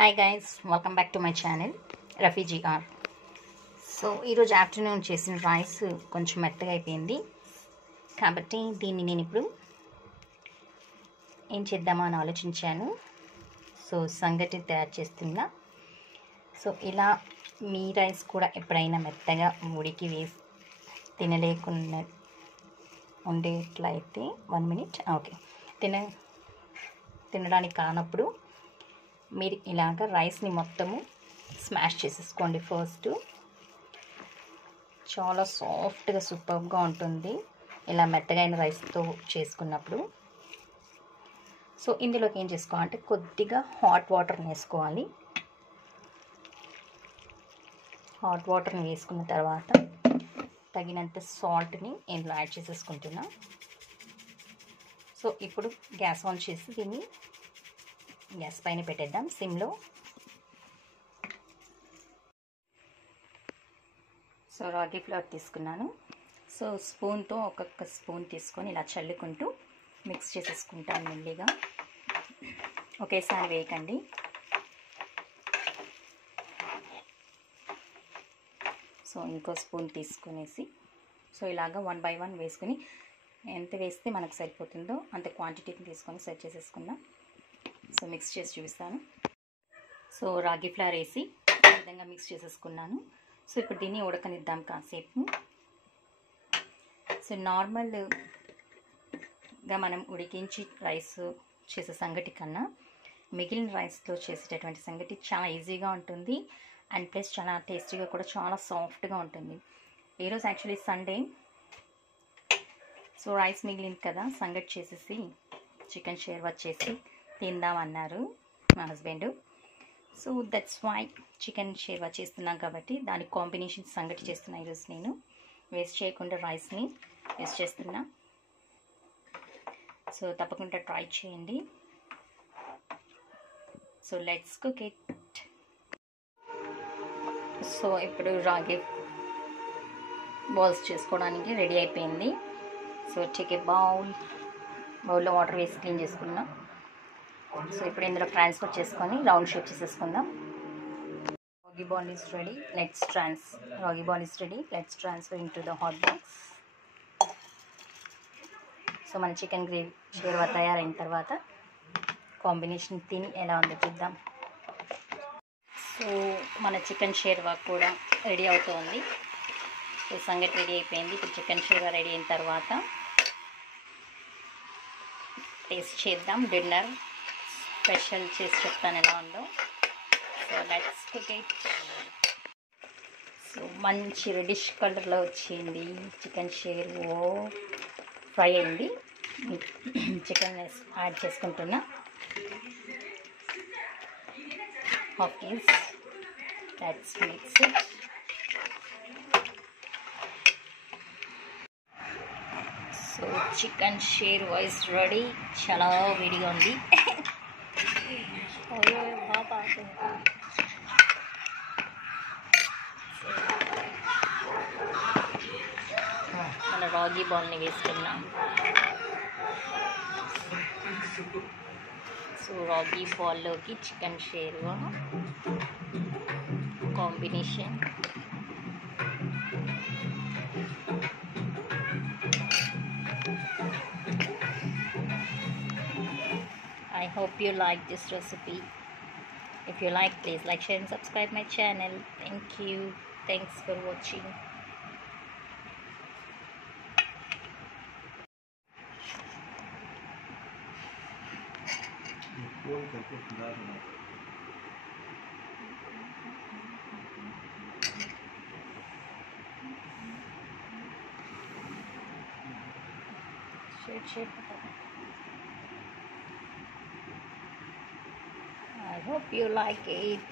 Hi guys, welcome back to my channel రఫీజీఆర్. So ఈరోజు afternoon చేసిన రైస్ కొంచెం మెత్తగా అయిపోయింది కాబట్టి దీన్ని నేను ఇప్పుడు ఏం చేద్దామా అని ఆలోచించాను. సో సంగటి తయారు చేస్తున్నా. సో ఇలా మీ రైస్ కూడా ఎప్పుడైనా మెత్తగా ఉడికి వేసి తినలేకుండా ఉండేట్లయితే 1 minute ఓకే తినడానికి కానప్పుడు మీరు ఇలాగ రైస్ని మొత్తము స్మాష్ చేసేసుకోండి. ఫస్ట్ చాలా సాఫ్ట్గా సూపర్గా ఉంటుంది ఇలా మెత్తగా అయిన రైస్తో చేసుకున్నప్పుడు. సో ఇందులోకి ఏం చేసుకోవాలంటే కొద్దిగా హాట్ వాటర్ని వేసుకోవాలి. హాట్ వాటర్ని వేసుకున్న తర్వాత తగినంత సాల్ట్ని ఇందులో యాడ్ చేసేసుకుంటున్నా. సో ఇప్పుడు గ్యాస్ ఆన్ చేసి దీన్ని గ్యాస్ పైన పెట్టేద్దాం సిమ్లో. సో రాగి ఫ్లోర్ తీసుకున్నాను. సో స్పూన్తో ఒక్కొక్క స్పూన్ తీసుకొని ఇలా చల్లుకుంటూ మిక్స్ చేసేసుకుంటాను మెల్లిగా, ఒకేసారి వేయకండి. సో ఇంకో స్పూన్ తీసుకునేసి సో ఇలాగ 1 by 1 వేసుకుని ఎంత వేస్తే మనకు సరిపోతుందో అంత క్వాంటిటీని తీసుకొని సెట్ చేసేసుకుందాం. సో మిక్స్ చేసి చూపిస్తాను. సో రాగి ఫ్లోర్ వేసి ఈ విధంగా మిక్స్ చేసేసుకున్నాను. సో ఇప్పుడు దీన్ని ఉడకనిద్దాం కాసేపు. సో నార్మల్గా మనం ఉడికించి రైస్ చేసే సంగటి కన్నా మిగిలిన రైస్తో చేసేటటువంటి సంగటి చాలా ఈజీగా ఉంటుంది అండ్ ప్లస్ చాలా టేస్టీగా కూడా చాలా సాఫ్ట్గా ఉంటుంది. ఈరోజు యాక్చువల్లీ సండే, సో రైస్ మిగిలింది కదా, సంగటి చేసేసి చికెన్ షేర్వా చేసి తిందామన్నారు మా husband. So that's why chicken షేర్వా చేస్తున్నాం కాబట్టి దానికి కాంబినేషన్ సంగటి చేస్తున్నా. ఈరోజు నేను వేస్ట్ చేయకుండా రైస్ని వేస్ట్ చేస్తున్నా. సో తప్పకుండా ట్రై చేయండి. So let's cook it. So ఇప్పుడు రాగి బాల్స్ చేసుకోవడానికి రెడీ అయిపోయింది. సో టేక్ ఏ బౌల్లో వాటర్ వేసి క్లీన్ చేసుకున్నా. సో ఇప్పుడు ఇందులో ట్రాన్స్ఫర్ చేసుకొని రౌండ్ షేప్ చేసేసుకుందాం. రాగి బాల్ ఈస్ రెడీ. రాగి ball is ready. Let's transfer in to the hot box. So మన చికెన్ గ్రేవీ షేర్వా తయారైన తర్వాత కాంబినేషన్ తిని ఎలా ఉందో చూద్దాం. సో మన చికెన్ షేర్వా కూడా రెడీ అవుతుంది. సో సంగటి రెడీ అయిపోయింది. ఇప్పుడు చికెన్ షేర్వా రెడీ అయిన తర్వాత టేస్ట్ చేద్దాం. డిన్నర్ స్పెషల్ చేసి చెప్తాను ఎలా ఉందో. So let's cook it. So మంచి రెడిష్ కలర్లో వచ్చింది చికెన్ షేర్వా. ఫ్రై అయింది. చికెన్ యాడ్ చేసుకుంటున్నా. Half kg. Let's mix it. So chicken షేర్వా ఇస్ రెడీ. చాలా వేడిగా ఉంది. మన రాగి బాల్ని వేసుకున్నాం. సో రాగి బాల్లోకి చికెన్ షేర్వా combination. I hope you like this recipe. If you like, please like, share and subscribe my channel. Thank you. Thanks for watching. Share. I hope you like it.